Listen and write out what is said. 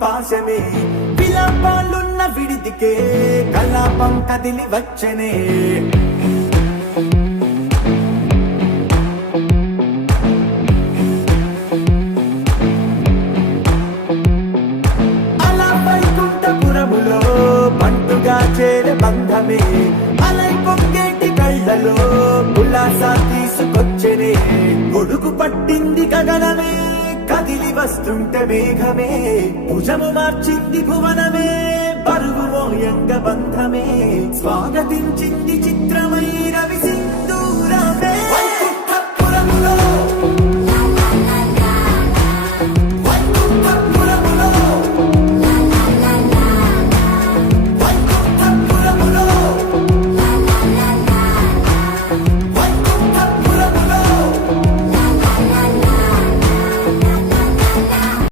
పాశమే విలాపాలున్న విడిదికే కలాపం కదిలి వచ్చనే అలా వైకుంఠపురములో పంటుగా చేరే బంధమే అలై పొంగేటి కళ్ళలో ఉల్లాసా తీసుకొచ్చనే గొడుగు పట్టింది గగనమే కదిలి వస్తుంటే మేఘమే భుజము మార్చింది భువనమే పరుగు మోయంగ బంధమే స్వాగతించింది చిత్రమై రవిసి